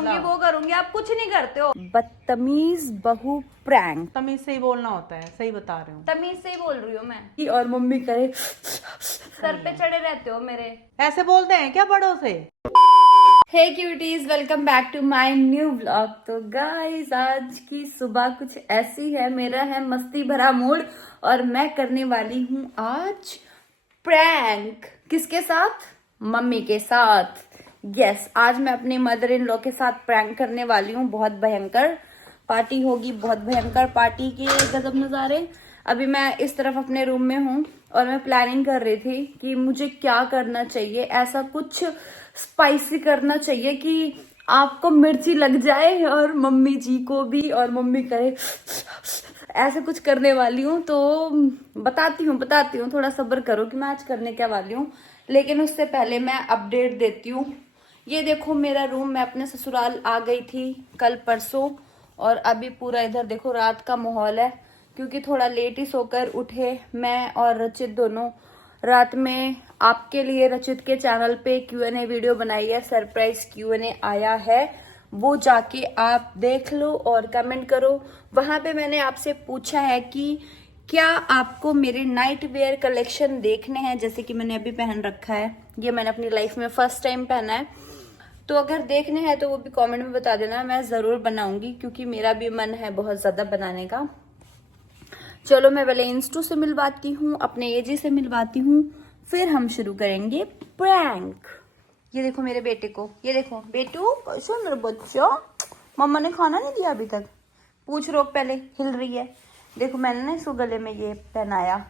करूंगी वो करूंगी, आप कुछ नहीं करते हो। बदतमीज बहू प्रैंक। तमीज से ही बोलना होता है, सही बता रहे हो। तमीज से ही बोल रही हूँ मैं। और मम्मी करे सर पे चढ़े रहते हो मेरे। ऐसे बोलते हैं क्या बड़ों से? Hey cuties, welcome back to my new vlog. तो गाइस, आज की सुबह कुछ ऐसी है, मेरा है मस्ती भरा मूड और मैं करने वाली हूँ आज प्रैंक। किसके साथ? मम्मी के साथ। यस, आज मैं अपने मदर इन लॉ के साथ प्रैंक करने वाली हूँ। बहुत भयंकर पार्टी होगी, बहुत भयंकर पार्टी के गजब नजारे। अभी मैं इस तरफ अपने रूम में हूँ और मैं प्लानिंग कर रही थी कि मुझे क्या करना चाहिए। ऐसा कुछ स्पाइसी करना चाहिए कि आपको मिर्ची लग जाए और मम्मी जी को भी, और मम्मी कहे ऐसे कुछ करने वाली हूँ। तो बताती हूँ, थोड़ा सब्र करो कि मैं आज करने क्या वाली हूँ। लेकिन उससे पहले मैं अपडेट देती हूँ। ये देखो मेरा रूम, मैं अपने ससुराल आ गई थी कल परसों और अभी पूरा इधर देखो रात का माहौल है, क्योंकि थोड़ा लेट ही सोकर उठे। मैं और रचित दोनों रात में आपके लिए रचित के चैनल पे Q&A वीडियो बनाई है, सरप्राइज Q&A आया है, वो जाके आप देख लो और कमेंट करो। वहां पे मैंने आपसे पूछा है कि क्या आपको मेरे नाइट वेयर कलेक्शन देखने हैं, जैसे कि मैंने अभी पहन रखा है। ये मैंने अपनी लाइफ में फर्स्ट टाइम पहना है, तो अगर देखने हैं तो वो भी कमेंट में बता देना, मैं जरूर बनाऊंगी क्योंकि मेरा भी मन है बहुत ज्यादा बनाने का। चलो मैं पहले इंस्टू से मिलवाती हूँ, अपने एजी से मिलवाती हूँ, फिर हम शुरू करेंगे प्रैंक। ये देखो मेरे बेटे को, ये देखो बेटू, सुंदर बच्चा, मम्मा ने खाना नहीं दिया अभी तक। पूछ रोक पहले, हिल रही है। देखो मैंने ना इसको गले में ये पहनाया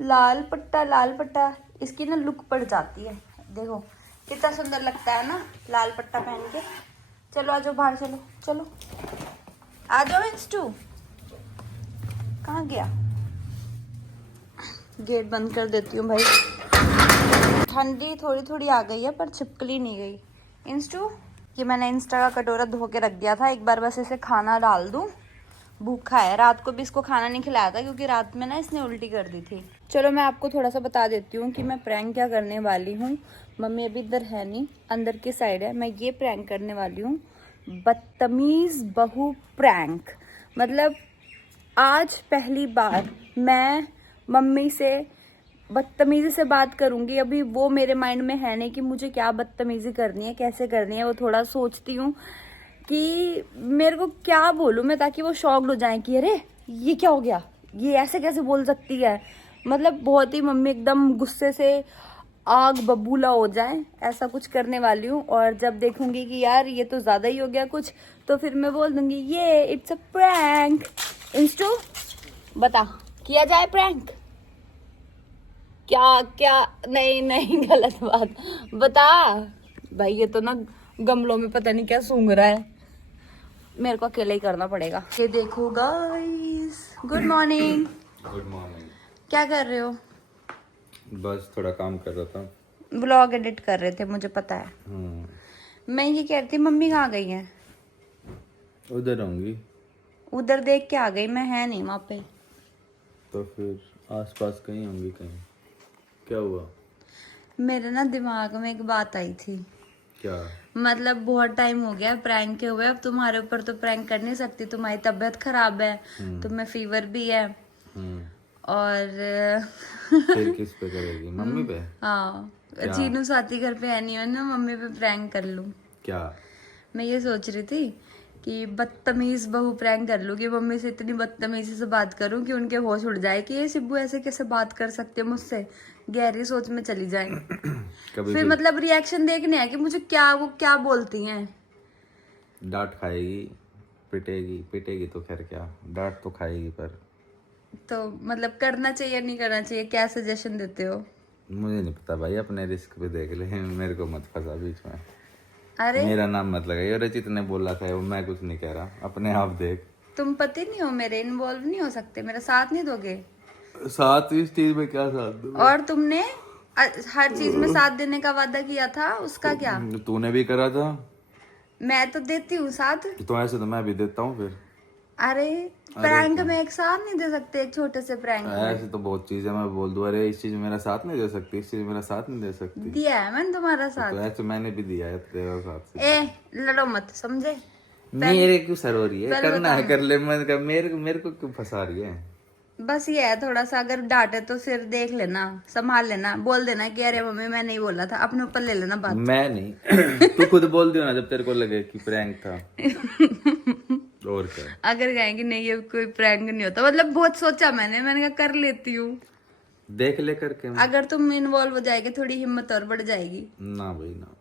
लाल पट्टा, इसकी ना लुक पड़ जाती है। देखो कितना सुंदर लगता है ना लाल पट्टा पहन के। चलो आ जाओ बाहर, चलो आ जाओ। इंस्टू कहाँ गया? गेट बंद कर देती हूँ भाई, ठंडी थोड़ी थोड़ी आ गई है पर छिपकली नहीं गई। इंस्टू, ये मैंने इंस्टा का कटोरा धो के रख दिया था, एक बार बस इसे खाना डाल दूँ। भूखा है, रात को भी इसको खाना नहीं खिलाया था क्योंकि रात में ना इसने उल्टी कर दी थी। चलो मैं आपको थोड़ा सा बता देती हूँ कि मैं प्रैंक क्या करने वाली हूँ। मम्मी अभी इधर है नहीं, अंदर की साइड है। मैं ये प्रैंक करने वाली हूँ, बदतमीज बहू प्रैंक। मतलब आज पहली बार मैं मम्मी से बदतमीजी से बात करूंगी। अभी वो मेरे माइंड में है नहीं कि मुझे क्या बदतमीजी करनी है, कैसे करनी है। वो थोड़ा सोचती हूँ कि मेरे को क्या बोलूँ मैं, ताकि वो शॉक्ड हो जाए कि अरे ये क्या हो गया, ये ऐसे कैसे बोल सकती है। मतलब बहुत ही मम्मी एकदम गुस्से से आग बबूला हो जाए, ऐसा कुछ करने वाली हूँ। और जब देखूंगी कि यार ये तो ज्यादा ही हो गया कुछ, तो फिर मैं बोल दूंगी ये इट्स अ प्रैंक। इंस्टू बता, किया जाए प्रैंक? क्या नहीं गलत बात बता भाई। ये तो ना गमलों में पता नहीं क्या सूंघ रहा है, मेरे को अकेले ही करना पड़ेगा। ये देखो guys, good morning. Good morning. क्या कर रहे हो? बस थोड़ा काम कर रहा था। ब्लॉग एडिट कर रहे थे, मुझे पता है। मैं ये कह रही थी मम्मी कहाँ गई है? उधर होंगी। उधर देख के आ गई मैं, है नहीं वहाँ पे। तो फिर आसपास कहीं होंगी कहीं। क्या हुआ? मेरे ना दिमाग में एक बात आई थी। क्या? मतलब बहुत टाइम हो गया प्रैंक के हुए, अब तुम्हारे ऊपर तो प्रैंक कर नहीं सकती, तुम्हारी तबीयत खराब है, तुम्हें फीवर भी है। और फिर किस पे करेगी? मम्मी पे? हाँ, चीनू साथी घर पे है नहीं है ना, मम्मी पे प्रैंक कर लूं। क्या? मैं ये सोच रही थी कि बदतमीज बहू प्रैंक कर लूं, कि मम्मी से इतनी बदतमीजी से बात करूं कि उनके होश उड़ जाए कि ये सिब्बू ऐसे कैसे बात कर सकते है मुझसे, गहरी सोच में चली जाए। फिर मतलब रिएक्शन देखने है कि मुझे वो क्या बोलती हैं। डांट खाएगी, पिटेगी तो खैर क्या, डांट तो खाएगी। पर तो मतलब करना चाहिए नहीं करना चाहिए, क्या सजेशन देते हो? मुझे नहीं पता भाई, अपने रिस्क पे देख ले, मेरे को मत फंसा बीच में। अरे मेरा नाम मत लगाइए, रचित ने बोला था, मैं कुछ नहीं कह रहा, अपने आप देख। तुम पति नहीं हो मेरे, इन्वॉल्व नहीं हो सकते, मेरा साथ नहीं दोगे? साथ इस चीज में क्या साथ दूंगा? और तुमने हर चीज में साथ देने का वादा किया था, उसका क्या? तूने भी करा था। मैं तो देती हूँ साथ। तो ऐसे तो मैं भी देता हूँ फिर। अरे प्रैंक में एक साथ नहीं दे सकते, एक छोटे से प्रैंक में। ऐसे तो बहुत चीजें मैं बोल दूं, अरे इस चीज में मेरा साथ नहीं दे सकती, इस चीज में मेरा साथ नहीं दे सकती। दिया है मैंने तुम्हारा साथ। तो ऐसे मैंने भी दिया है तेरा साथ से। ए लड़ो मत, समझे? मेरे क्यों सर हो रही है, करना है कर ले, मेरे को क्यों फंसा रही है? बस ये है, थोड़ा सा अगर डांटे तो फिर देख लेना, संभाल लेना, बोल देना कि अरे मम्मी मैं नहीं बोला था, अपने ऊपर ले लेना बात। मैं नहीं तू खुद बोल दियो ना जब तेरे को लगे कि प्रैंक था। और क्या? अगर कहेंगे नहीं ये कोई प्रैंक नहीं होता, मतलब बहुत सोचा मैंने कहा कर लेती हूँ। देख ले करके। अगर तुम इन्वॉल्व हो जाएगी थोड़ी हिम्मत और बढ़ जाएगी। ना भाई ना,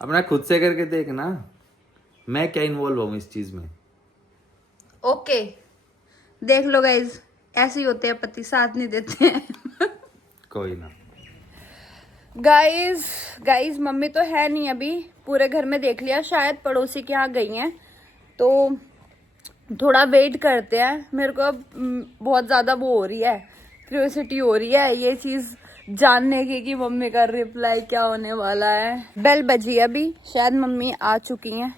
अपना खुद से करके देख ना, मैं क्या इन्वॉल्व हूँ इस चीज में। ओके देख लो गाइज, ऐसे ही होते हैं पति, साथ नहीं देते हैं। कोई ना। गाइज मम्मी तो है नहीं अभी, पूरे घर में देख लिया, शायद पड़ोसी के यहाँ गई हैं, तो थोड़ा वेट करते हैं। मेरे को अब बहुत ज्यादा वो हो रही है, क्यूरियोसिटी हो रही है ये चीज जानने की कि मम्मी का रिप्लाई क्या होने वाला है। बेल बजी अभी, शायद मम्मी आ चुकी हैं।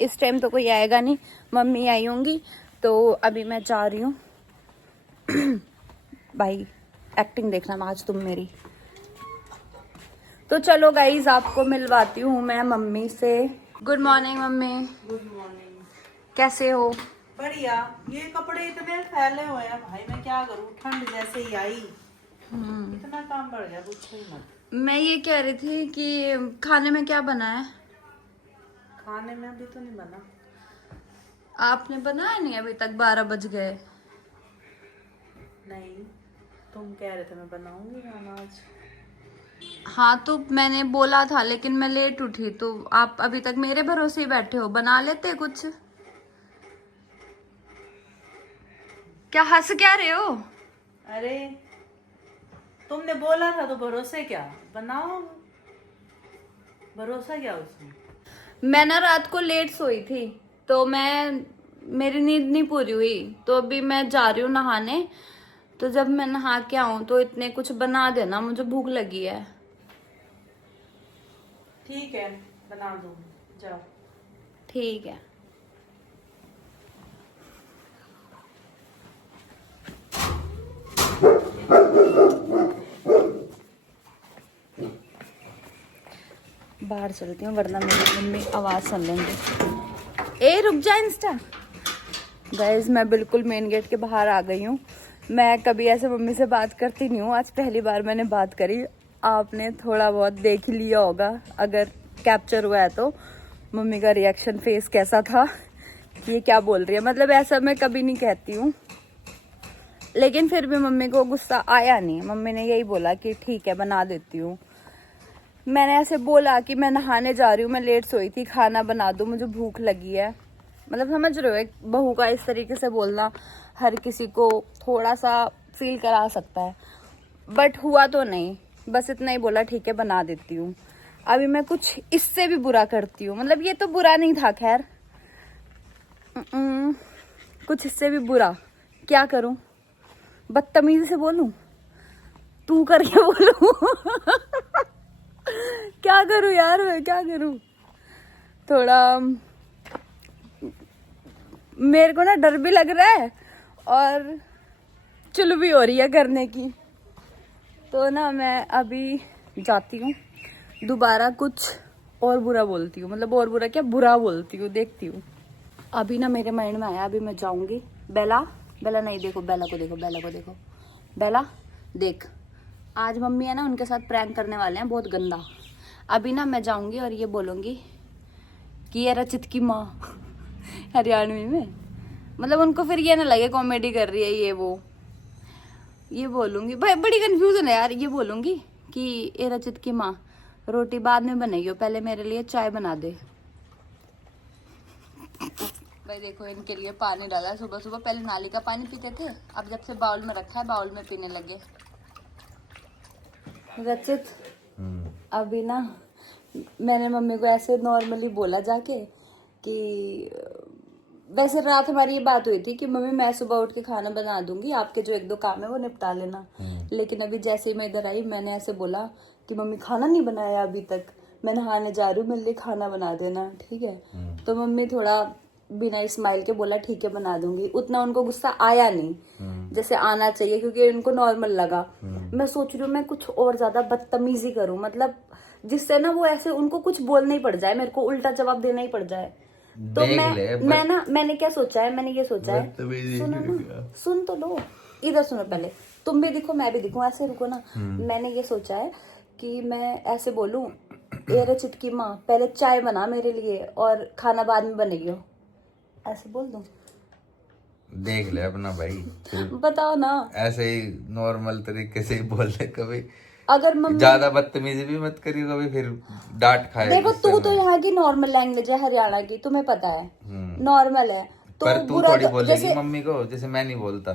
इस टाइम तो कोई आएगा नहीं, मम्मी आई होंगी, तो अभी मैं जा रही हूँ। भाई एक्टिंग देखना आज तुम मेरी। तो चलो गाइज आपको मिलवाती हूँ मैं मम्मी से। Good morning mummy. Good morning. कैसे हो? बढ़िया। ये कपड़े इतने फैले हुए हैं भाई, मैं क्या करूँ, ठंड जैसे ही आई इतना काम बढ़ गया, पूछो ही मत। मैं ये कह रही थी कि खाने में क्या बना है? खाने में अभी तो नहीं बना। आपने बनाया नहीं अभी तक? 12 बज गए। नहीं, तुम कह रहे थे मैं बनाऊंगी खाना आज। हाँ तो मैंने बोला था, लेकिन मैं लेट उठी, तो आप अभी तक मेरे भरोसे ही बैठे हो। बना लेते कुछ। क्या हंस क्या रहे हो? अरे तुमने बोला था तो भरोसे क्या, बनाओ। भरोसा क्या उसमें? मैं ना रात को लेट सोई थी, तो मेरी नींद नहीं पूरी हुई, तो अभी मैं जा रही हूँ नहाने। तो जब मैं नहा के आऊँ तो इतने कुछ बना देना, मुझे भूख लगी है। ठीक है बना दो, जाओ। ठीक है। बाहर चलती हूँ वरना मेरी मम्मी आवाज सुन लेंगे। ए रुक जा इंस्टा। गाइस मैं बिल्कुल मेन गेट के बाहर आ गई हूँ। मैं कभी ऐसे मम्मी से बात करती नहीं हूँ, आज पहली बार मैंने बात करी। आपने थोड़ा बहुत देख ही लिया होगा, अगर कैप्चर हुआ है तो, मम्मी का रिएक्शन फेस कैसा था कि ये क्या बोल रही है। मतलब ऐसा मैं कभी नहीं कहती हूँ, लेकिन फिर भी मम्मी को गुस्सा आया नहीं। मम्मी ने यही बोला कि ठीक है बना देती हूँ। मैंने ऐसे बोला कि मैं नहाने जा रही हूँ, मैं लेट सोई थी, खाना बना दो, मुझे भूख लगी है। मतलब समझ रहे हो, एक बहू का इस तरीके से बोलना हर किसी को थोड़ा सा फील करा सकता है, बट हुआ तो नहीं। बस इतना ही बोला ठीक है बना देती हूँ। अभी मैं कुछ इससे भी बुरा करती हूँ, मतलब ये तो बुरा नहीं था, खैर कुछ इससे भी बुरा। क्या करूँ? बदतमीजी से बोलूं? तू करके बोलूं? क्या करूं यार, मैं क्या करूं? थोड़ा मेरे को ना डर भी लग रहा है और चुल भी हो रही है करने की। तो ना मैं अभी जाती हूँ, दोबारा कुछ और बुरा बोलती हूँ, मतलब और बुरा क्या, बुरा बोलती हूँ, देखती हूँ। अभी ना मेरे माइंड में आया, अभी मैं जाऊंगी। बेला नहीं, देखो बेला को देखो, बेला को देखो, बेला देख, आज मम्मी है ना उनके साथ प्रैंक करने वाले हैं बहुत गंदा। अभी ना मैं जाऊंगी और ये बोलूंगी कि ये रचित की माँ हरियाणवी में, मतलब उनको फिर ये ना लगे कॉमेडी कर रही है ये वो। ये बोलूंगी भाई, बड़ी कंफ्यूजन है यार। ये बोलूंगी कि ये रचित की माँ रोटी बाद में बनाइयो, पहले मेरे लिए चाय बना दे। भाई देखो इनके लिए पानी डाला है सुबह सुबह, पहले नाली का पानी पीते थे, अब जब से बाउल में रखा है बाउल में पीने लगे। रचित अभी ना मैंने मम्मी को ऐसे नॉर्मली बोला जाके कि वैसे रात हमारी ये बात हुई थी कि मम्मी मैं सुबह उठ के खाना बना दूंगी, आपके जो एक दो काम है वो निपटा लेना। लेकिन अभी जैसे ही मैं इधर आई मैंने ऐसे बोला कि मम्मी खाना नहीं बनाया अभी तक, मैं नहाने जा रही हूँ, मेरे लिए खाना बना देना, ठीक है? तो मम्मी थोड़ा बिना स्माइल के बोला ठीक है बना दूंगी, उतना उनको गुस्सा आया नहीं जैसे आना चाहिए, क्योंकि उनको नॉर्मल लगा। मैं सोच रही हूँ मैं कुछ और ज्यादा बदतमीजी करूँ, मतलब जिससे ना वो ऐसे उनको कुछ बोलना ही पड़ जाए, मेरे को उल्टा जवाब देना ही पड़ जाए। तो मैंने क्या सोचा है, मैंने ये सोचा है, सुनो ना, सुन तो लो, इधर सुनो पहले, तुम भी दिखो मैं भी दिखूं, ऐसे रुको ना। मैंने ये सोचा है कि मैं ऐसे बोलूं, ए रे चिटकी माँ पहले चाय बना मेरे लिए और खाना बाद में बनेगी, ऐसे बोल दूं? देख ले अपना भाई, फिर बताओ ना। ऐसे ही नॉर्मल तरीके से ही बोल ले, कभी अगर मम्मी ज्यादा बदतमीजी भी मत करियो, कभी फिर डांट खाए। देखो तू तो यहाँ की नॉर्मल लैंग्वेज है हरियाणा की, तुम्हें पता है नॉर्मल है, तो पर तू बुरा थोड़ी तो बोलेगी जैसे मम्मी को जैसे मैं नहीं बोलता।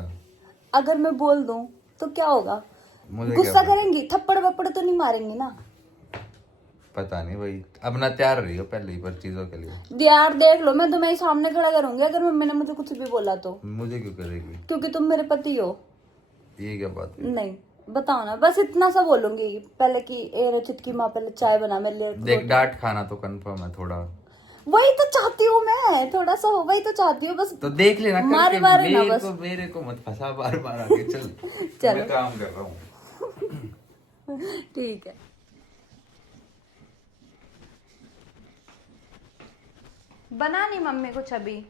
अगर मैं बोल दूं तो क्या होगा? मुझे गुस्सा क्या करेंगी, थप्पड़ वप्पड़ तो नहीं मारेंगी ना? पता नहीं भाई, अपना तैयार रही हो पहले ही पर चीजों के लिए। यार देख लो, मैं तुम्हें सामने खड़ा करूंगी अगर मम्मी ने मुझे कुछ भी बोला तो। मुझे क्यों करेगी? क्योंकि तुम मेरे पति हो। ये क्या बात है? नहीं बताओ ना, बस इतना सा बोलूंगी पहले कि ए रे चिटकी माँ पहले चाय बना मेरे लिए। देख डांट खाना तो कंफर्म है थोड़ा, वही तो चाहती हूँ मैं, थोड़ा सा हो, वही तो चाहती हूँ बस। तो देख लेना मारे मारे ना बस। मेरे को मत फंसा बार बार आके। चल चलो मैं काम कर रहा हूँ। ठीक है। बना नहीं मम्मी कुछ अभी?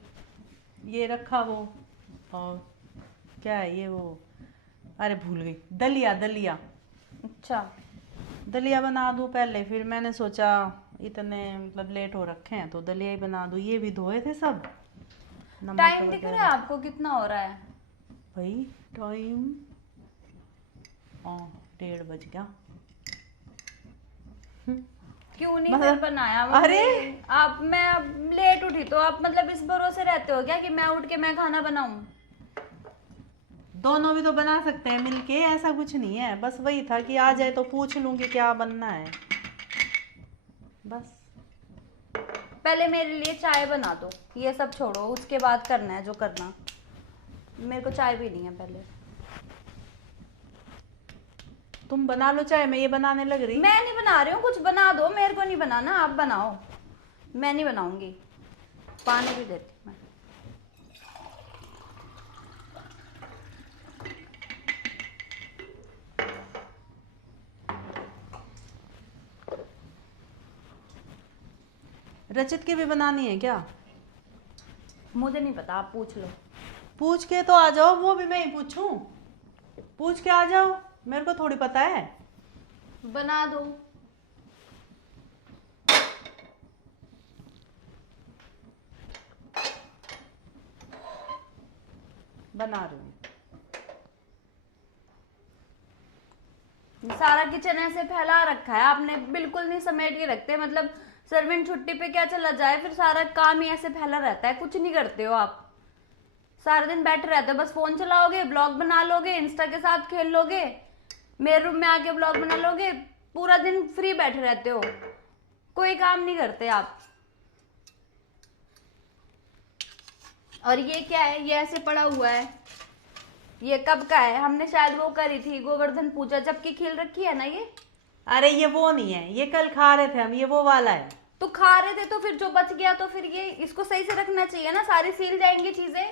ये रखा वो, और क्या है ये वो, अरे भूल गई, दलिया दलिया। अच्छा दलिया बना दूं पहले, फिर मैंने सोचा इतने मतलब लेट हो रखे हैं तो दलिया ही बना दूं। ये भी धोए थे सब। टाइम दिख रहा है आपको कितना हो रहा है? भाई टाइम 1:30 बज गया। क्यों नहीं फिर बनाया? अरे आप, मैं अब लेट उठी तो आप मतलब इस भरोसे रहते हो क्या कि मैं उठ के मैं खाना बनाऊं? दोनों भी तो बना सकते हैं मिलके, ऐसा कुछ नहीं है। बस वही था कि आ जाए तो पूछ लूंगी क्या बनना है, बस। पहले मेरे लिए चाय बना दो, ये सब छोड़ो, उसके बाद करना है जो करना। मेरे को चाय पीनी है पहले। तुम बना लो चाय, मैं ये बनाने लग रही। मैं नहीं बना रही हूँ, कुछ बना दो, मेरे को नहीं बनाना, आप बनाओ, मैं नहीं बनाऊंगी। पानी भी देती हूँ मैं। रचित की भी बनानी है क्या? मुझे नहीं पता, आप पूछ लो। पूछ के तो आ जाओ, वो भी मैं ही पूछूं? पूछ के आ जाओ, मेरे को थोड़ी पता है। बना दो। बना रही हूँ। सारा किचन ऐसे फैला रखा है आपने, बिल्कुल नहीं समेट के रखते, मतलब सर्वेंट छुट्टी पे क्या चला जाए फिर सारा काम ही ऐसे फैला रहता है, कुछ नहीं करते हो आप। सारा दिन बैठे रहते हो, बस फोन चलाओगे, ब्लॉग बना लोगे, इंस्टा के साथ खेल लोगे, मेरे रूम में आके ब्लॉग बना लोगे, पूरा दिन फ्री बैठे रहते हो, कोई काम नहीं करते आप। और ये क्या है, ये ऐसे पड़ा हुआ है, ये कब का है? हमने शायद वो करी थी गोवर्धन पूजा जब की खिल रखी है ना ये। अरे ये वो नहीं है, ये कल खा रहे थे हम, ये वो वाला है। तो खा रहे थे तो फिर जो बच गया तो फिर ये इसको सही से रखना चाहिए ना, सारी सील जाएंगी चीजें।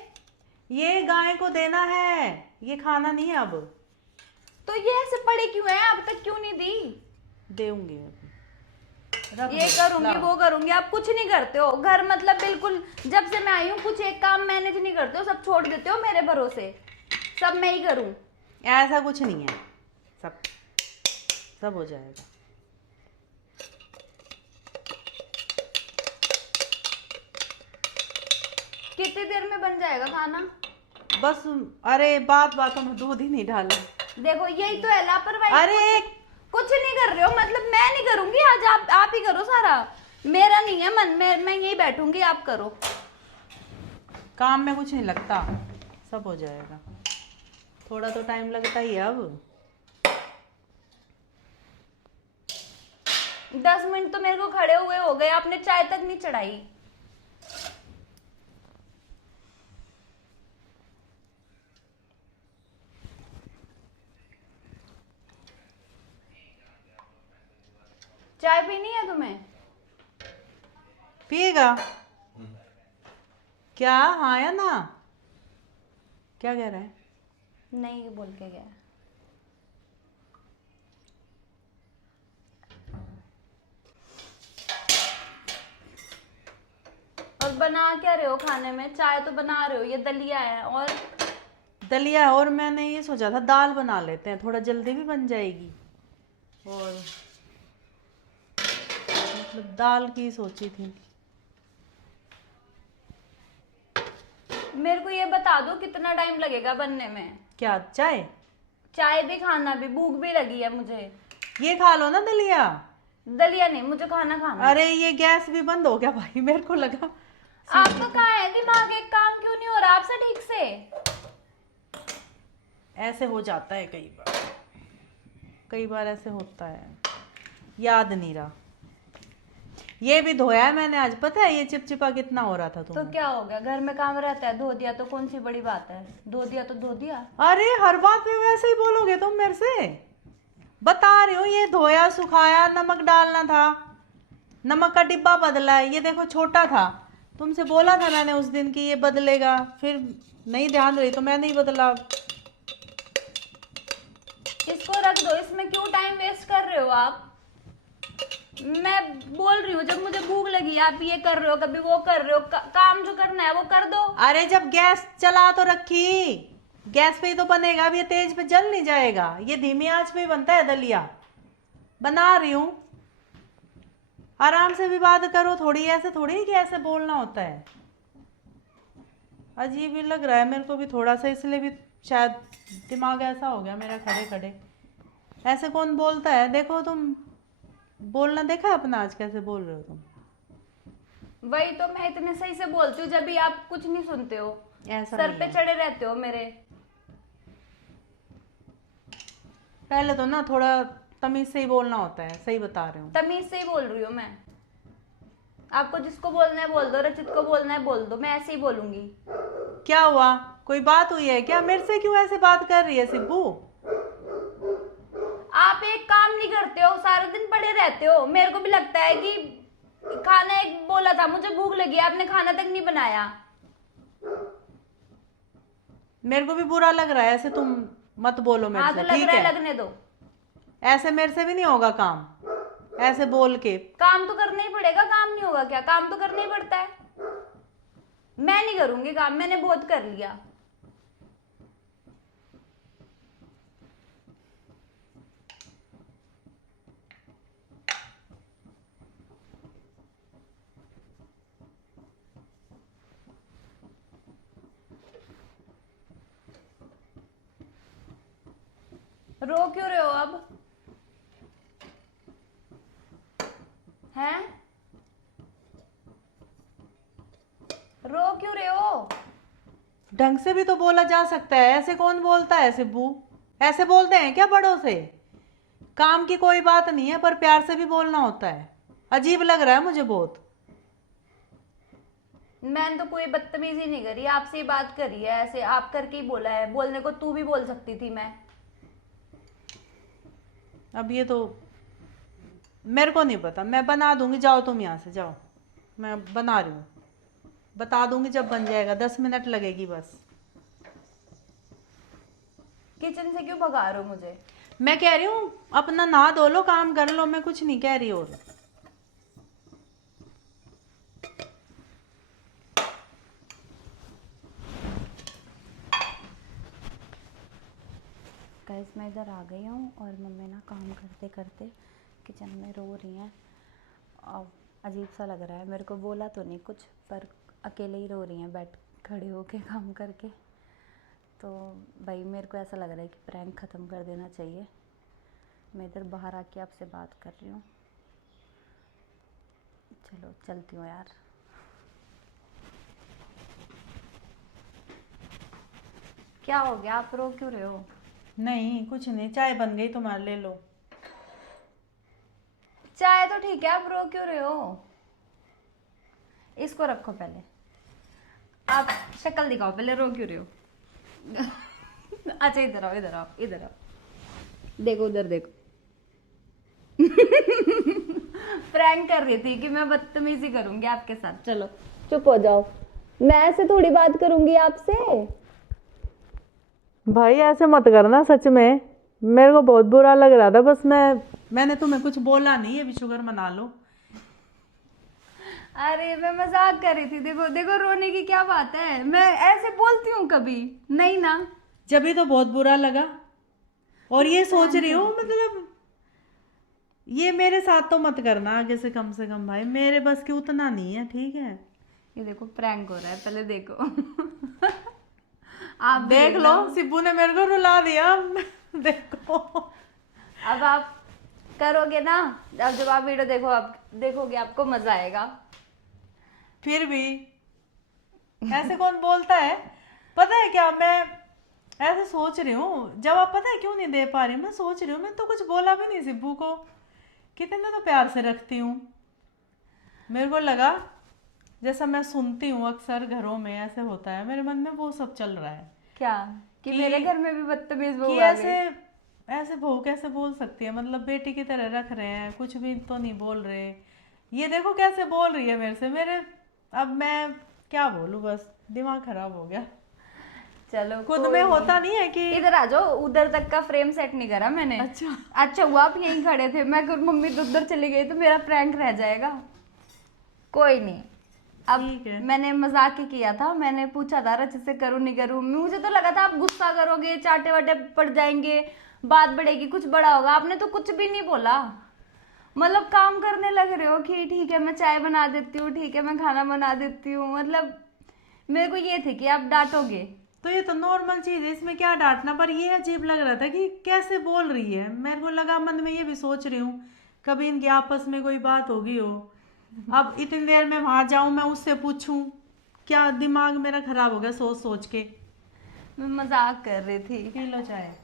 ये गाय को देना है, ये खाना नहीं है अब। तो ये ऐसे पड़े क्यों है, अब तक क्यों नहीं दी? देऊंगी ये करूंगी वो करूंगी, आप कुछ नहीं करते हो घर, मतलब बिल्कुल जब से मैं आई हूँ कुछ एक काम मैनेज नहीं करते हो, सब छोड़ देते हो मेरे भरोसे, सब मैं ही करूं। ऐसा कुछ नहीं है, सब हो जाएगा। कितनी देर में बन जाएगा खाना? बस, अरे बातों में दूध ही नहीं डाला। देखो यही तो है लापरवाही। अरे कुछ नहीं कर रहे हो, मतलब मैं नहीं करूंगी आज, आप ही करो सारा, मेरा नहीं है मन, मैं यही बैठूंगी, आप करो। काम में कुछ नहीं लगता, सब हो जाएगा। थोड़ा तो टाइम लगता ही है अब। 10 मिनट तो मेरे को खड़े हुए हो गए, आपने चाय तक नहीं चढ़ाई। चाय पीनी है तुम्हें? पिएगा? क्या? हाँ या ना? क्या कह रहा है? नहीं, ये बोल के गया। और बना क्या रहे हो खाने में? चाय तो बना रहे हो, ये दलिया है। और दलिया, और मैंने ये सोचा था दाल बना लेते हैं, थोड़ा जल्दी भी बन जाएगी। और मतलब दाल की सोची थी। मेरे को ये बता दो कितना टाइम लगेगा बनने में? क्या? चाय? चाय भी, खाना भी, भूख भी लगी है मुझे। ये खा लो ना दलिया। दलिया नहीं, मुझे खाना खाना है। अरे ये गैस भी बंद हो गया भाई, मेरे को लगा। आपका कहाँ है दिमाग? एक काम क्यों नहीं हो रहा आपसे ठीक से? ऐसे हो जाता है कई बार ऐसे होता है, याद नहीं रहा। ये भी धोया है मैंने आज, पता है ये चिपचिपा कितना हो रहा था तो तुम्हें। क्या हो गया? घर में काम रहता है, धो दिया तो कौन सी बड़ी बात है? धो दिया तो धो दिया। अरे हर बात पे वैसे ही बोलोगे तुम मेरे से? बता रही हूँ, ये धोया, सुखाया, नमक डालना था, नमक का डिब्बा बदला है। ये देखो छोटा था, तुमसे बोला था मैंने उस दिन कि ये बदलेगा, फिर नहीं ध्यान रही तो मैं नहीं बदला। इसको रख दो, इसमें क्यों टाइम वेस्ट कर रहे हो आप? मैं बोल रही हूँ, जब मुझे भूख लगी आप ये कर रहे हो, कभी वो कर रहे हो। काम जो करना है वो कर दो। अरे जब गैस चला तो रखी, गैस पे ही तो बनेगा। अब ये तेज पे जल नहीं जाएगा, ये धीमी आंच पे ही बनता है दलिया। बना रही हूँ, आराम से भी बात करो थोड़ी, ऐसे थोड़ी कि ऐसे बोलना होता है। अजीब ही लग रहा है मेरे को भी थोड़ा सा, इसलिए भी शायद दिमाग ऐसा हो गया मेरा खड़े खड़े। ऐसे कौन बोलता है? देखो तुम बोलना देखा अपना, आज कैसे बोल रहे हो तुम। वही तो मैं इतने सही से बोलती हूँ, जब भी आप कुछ नहीं सुनते हो, ऐसा सर नहीं पे है। चढ़े रहते हो मेरे। पहले तो ना थोड़ा तमीज से ही बोलना होता है, सही बता रहे हूँ। तमीज से ही बोल रही हूँ मैं। आपको जिसको बोलना है बोल दो, रचित को बोलना है बोल दो, मैं ऐसे ही बोलूंगी। क्या हुआ? कोई बात हुई है क्या? मेरे से क्यों ऐसे बात कर रही है सिब्बू? आप एक काम नहीं करते हो, सारा दिन पड़े रहते हो। मेरे को भी लगता है कि खाना एक बोला था, मुझे भूख लगी, आपने खाना तक नहीं बनाया। मेरे को भी बुरा लग रहा है, ऐसे तुम मत बोलो मेरे हाँ तो से, लग ठीक रहा है, है? लगने दो। ऐसे मेरे से भी नहीं होगा काम, ऐसे बोल के। काम तो करना ही पड़ेगा, काम नहीं होगा क्या? काम तो करना ही पड़ता है। मैं नहीं करूंगी काम, मैंने बहुत कर लिया। रो क्यों रहे हो अब? हैं? रो क्यों रहे हो? ढंग से भी तो बोला जा सकता है, ऐसे कौन बोलता है सिब्बू? ऐसे बोलते हैं क्या बड़ों से? काम की कोई बात नहीं है, पर प्यार से भी बोलना होता है। अजीब लग रहा है मुझे बहुत। मैंने तो कोई बदतमीजी नहीं करी, आपसे ही बात करी है, ऐसे आप करके ही बोला है। बोलने को तू भी बोल सकती थी मैं। अब ये तो मेरे को नहीं पता, मैं बना दूंगी, जाओ तुम यहाँ से जाओ। मैं बना रही हूँ, बता दूंगी जब बन जाएगा, 10 मिनट लगेगी बस। किचन से क्यों भगा रहे हो मुझे? मैं कह रही हूँ अपना नहा धो लो, काम कर लो, मैं कुछ नहीं कह रही। और गाइस मैं इधर आ गई हूँ और मम्मी ना काम करते करते किचन में रो रही हैं। अब अजीब सा लग रहा है मेरे को, बोला तो नहीं कुछ, पर अकेले ही रो रही हैं बैठ खड़े होके काम करके। तो भाई मेरे को ऐसा लग रहा है कि प्रैंक ख़त्म कर देना चाहिए। मैं इधर बाहर आके आपसे बात कर रही हूँ। चलो चलती हूँ यार। क्या हो गया, आप रो क्यों रहे हो? नहीं कुछ नहीं, चाय बन गई तुम्हारे, ले लो। चाय तो ठीक है, आप रो क्यों रहे हो? इसको रखो पहले, आप शक्ल दिखाओ पहले, रो क्यों रहे हो? अच्छा इधर आओ, इधर आओ, इधर आओ, देखो उधर देखो। प्रैंक कर रही थी कि मैं बदतमीजी करूंगी आपके साथ। चलो चुप हो जाओ, मैं ऐसे थोड़ी बात करूंगी आपसे। भाई ऐसे मत करना, सच में मेरे को बहुत बुरा लग रहा था। बस मैंने तुम्हें कुछ बोला नहीं, अभी शुगर मना लो। अरे मैं मजाक कर रही थी। देखो देखो, रोने की क्या बात है, मैं ऐसे बोलती हूँ कभी नहीं ना। जब भी तो बहुत बुरा लगा, और ये सोच रही हूँ मतलब ये मेरे साथ तो मत करना आगे से कम भाई, मेरे बस की उतना नहीं है, ठीक है। ये देखो प्रैंक हो रहा है, पहले देखो। आप भी देख लो, सिब्बू ने मेरे को रुला दिया। देखो अब आप करोगे ना, अब जब आप वीडियो देखो, आप देखोगे आपको मजा आएगा। फिर भी ऐसे कौन बोलता है? पता है क्या, मैं ऐसे सोच रही हूँ, जवाब पता है क्यों नहीं दे पा रही? मैं सोच रही हूँ मैं तो कुछ बोला भी नहीं सिब्बू को, कितने तो प्यार से रखती हूँ। मेरे को लगा जैसा मैं सुनती हूँ अक्सर घरों में ऐसे होता है, मेरे मन में वो सब चल रहा है क्या कि मेरे घर में भी बदतमीज बहू कि आ गई। ऐसे बहू कैसे बोल सकती है? मतलब बेटी की तरह रख रहे हैं, कुछ भी तो नहीं बोल रहे। ये देखो कैसे बोल रही है मेरे से। अब मैं क्या बोलूं, बस दिमाग खराब हो गया। चलो खुद में होता नहीं है कि इधर आ जाओ, उधर तक का फ्रेम सेट नहीं करा मैंने। अच्छा हुआ आप यहीं खड़े थे, मैं अगर मम्मी उधर चली गई तो मेरा प्रैंक रह जाएगा। कोई नहीं, अब मैंने मजाक ही किया था। मैंने पूछा था रचित से करूँ नहीं करूँ, मुझे तो लगा था आप गुस्सा करोगे, चाटे वाटे पड़ जाएंगे, बात बढ़ेगी, कुछ बड़ा होगा। आपने तो कुछ भी नहीं बोला, मतलब काम करने लग रहे हो कि ठीक है मैं चाय बना देती हूँ, ठीक है मैं खाना बना देती हूँ। मतलब मेरे को ये थे कि आप डांटोगे। तो ये तो नॉर्मल चीज है, इसमें क्या डांटना? पर ये अजीब लग रहा था कि कैसे बोल रही है। मेरे को लगा, मन में ये भी सोच रही हूँ कभी इनके आपस में कोई बात होगी हो। अब इतनी देर में वहां जाऊं, मैं उससे पूछूं, क्या दिमाग मेरा खराब हो गया सोच सोच के। मैं मजाक कर रही थी। पी लो चाय।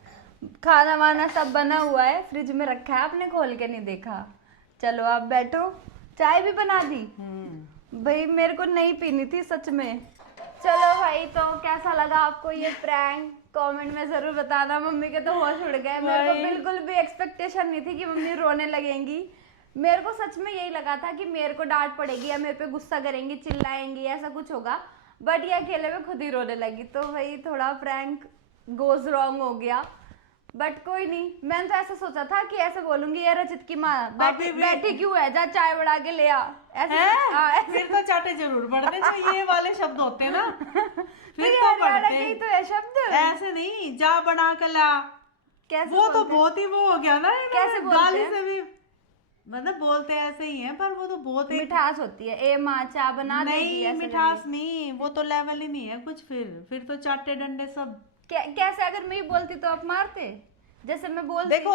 खाना वाना सब बना हुआ है, फ्रिज में रखा है, आपने खोल के नहीं देखा। चलो आप बैठो, चाय भी बना दी। भाई मेरे को नहीं पीनी थी सच में। चलो भाई, तो कैसा लगा आपको ये प्रैंक? कमेंट में जरूर बताना। मम्मी के तो होश उड़ गए। मेरे को बिल्कुल भी एक्सपेक्टेशन नहीं थी कि मम्मी रोने लगेंगी। मेरे को सच में यही लगा था कि मेरे को डांट पड़ेगी या मेरे पे गुस्सा करेंगी, चिल्लाएंगी, ऐसा कुछ होगा। बट ये अकेले में खुद ही रोने लगी, तो भाई थोड़ा प्रैंक गोज रॉन्ग हो गया। बट कोई नहीं, मैंने तो ऐसा सोचा था कि ऐसे बोलूंगी, ये रचित की माँ बैठी क्यों है, जा चाय बना के ले आ। ऐसे फिर तो चाटे जरूर पड़ते जो ये वाले शब्द होते हैं ना। फिर तो पढ़ते तो है शब्द, ऐसे नहीं, जा बना के ला। कैसे वो तो बहुत ही वो हो गया ना, कैसे गाली से भी मतलब बोलते ऐसे ही हैं, पर वो तो बहुत मिठास होती है। ए माँ चाय बना देगी, नहीं, मिठास नहीं, वो तो लेवल ही नहीं है कुछ। फिर तो चाटे डंडे सब। कैसे? अगर मैं बोलती तो आप मारते? जैसे मैं बोल देखो,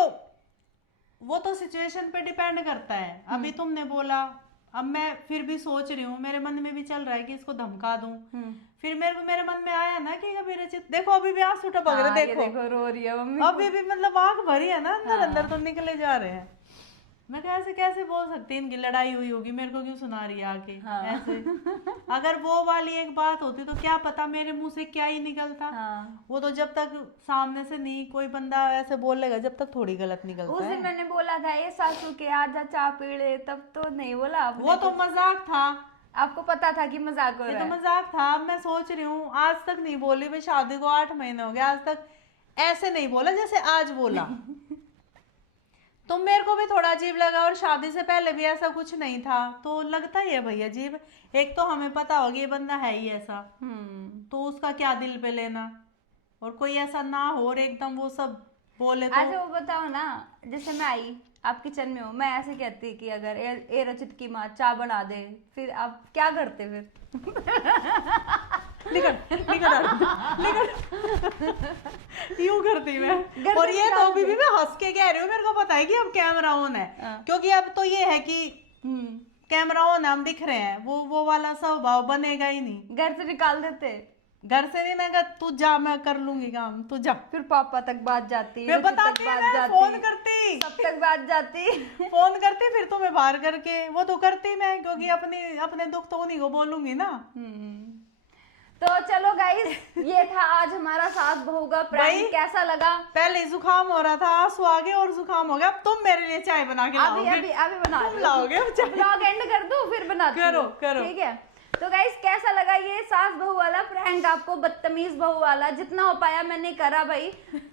वो तो सिचुएशन पे डिपेंड करता है। अभी तुमने बोला, अब मैं फिर भी सोच रही हूँ, मेरे मन में भी चल रहा है कि इसको धमका दूं। फिर मेरे मन में आया ना कि अभी रचित, देखो अभी भी आंसू टपक रहे, देखो रो रही है मम्मी। अभी भी मतलब आंख भरी है ना, अंदर तो निकले जा रहे हैं। मैं कैसे कैसे बोल सकती, इनकी लड़ाई हुई होगी, मेरे को क्यों सुना रही है आके ऐसे। अगर वो वाली एक बात होती तो क्या पता मेरे मुंह से क्या ही निकलता। वो तो जब तक सामने से नहीं कोई बंदा ऐसे बोलेगा, जब तक थोड़ी गलत निकलता उस दिन मैंने बोला था ये सासू के आजा चाय पी ले, तब तो नहीं बोला आपने। वो तो मजाक था, आपको पता था कि मजाक हो रहा है। तो मजाक था। अब मैं सोच रही हूँ, आज तक नहीं बोली मैं, शादी को 8 महीने हो गए, आज तक ऐसे नहीं बोला जैसे आज बोला। तो मेरे को भी थोड़ा अजीब लगा, और शादी से पहले भी ऐसा कुछ नहीं था, तो लगता ही है भाई अजीब। एक तो हमें पता होगा ये बंदा है ही ऐसा, तो उसका क्या दिल पे लेना, और कोई ऐसा ना हो और एकदम वो सब बोले तो। अच्छा वो बताओ ना, जैसे मैं आई आप किचन में हो, मैं ऐसे कहती कि अगर ए रचित की माँ चाय बना दे, फिर आप क्या करते? फिर यूं करती मैं। और ये तो अभी भी मैं हंस के कह रही हूँ, मेरे को पता है कि अब कैमरा ऑन है, क्योंकि अब तो ये है कि कैमरा ऑन है, हम दिख रहे हैं, वो वाला स्वभाव बनेगा ही नहीं। घर से निकाल देते? घर से नहीं, मैं तू जा, मैं कर लूंगी काम, तू जा। फिर पापा तक बात जाती, मैं बताती, फोन करती, सब तक बात जाती। फोन करती, फिर तुम्हें बाहर करके वो तो करती मैं, क्योंकि अपने दुख तो उन्हीं को बोलूंगी ना। तो चलो गाइस, ये था आज हमारा सास बहू का प्रैंक। कैसा लगा? पहले जुकाम हो रहा था, आंसू आ गए और जुकाम हो गया। अब तुम मेरे लिए चाय बना के लाओगे। अभी बना लाओगे? ब्लॉग एंड कर दूं, फिर बनाती हूं। करो ठीक है। तो गाइस कैसा लगा ये सास प्रैंक आपको बदतमीज बहू वाला जितना हो पाया मैंने करा भाई।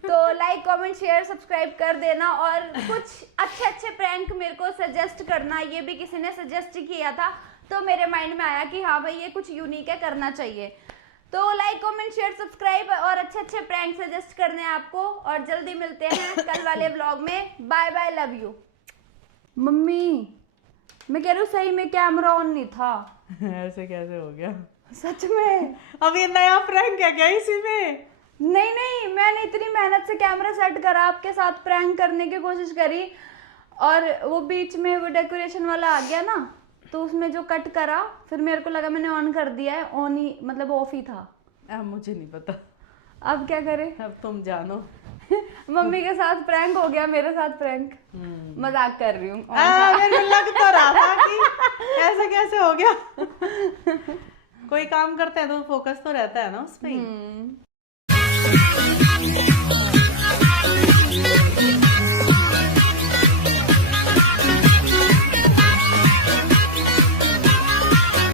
तो लाइक कमेंट शेयर सब्सक्राइब कर देना और कुछ अच्छे अच्छे प्रैंक मेरे को सजेस्ट करना। ये भी किसी ने सजेस्ट किया था तो मेरे माइंड में आया कि हाँ भाई ये कुछ यूनिक है, करना चाहिए। तो लाइक कमेंट शेयर सब्सक्राइब और अच्छे अच्छे प्रैंक सजेस्ट करने हैं आपको। और जल्दी मिलते हैं कल वाले व्लॉग में। Bye bye, love you. मम्मी मैं कह रही हूँ सही में कैमरा ऑन नहीं था। ऐसे कैसे हो गया? सच में? अब ये नया प्रैंक है क्या इसी में? नहीं नहीं, मैंने इतनी मेहनत से कैमरा सेट करा, आपके साथ प्रैंक करने की कोशिश करी और वो बीच में वो डेकोरेशन वाला आ गया ना, तो उसमें जो कट करा फिर मेरे को लगा मैंने ऑन कर दिया है, ऑन ही मतलब ऑफ ही था। अब मुझे नहीं पता, अब क्या करें? अब तुम जानो। मम्मी के साथ प्रैंक हो गया, मेरे साथ प्रैंक। मजाक कर रही हूँ। मेरे को लग तो रहा था कि ऐसा कैसे हो गया। कोई काम करते हैं तो फोकस तो रहता है ना उस पे ही।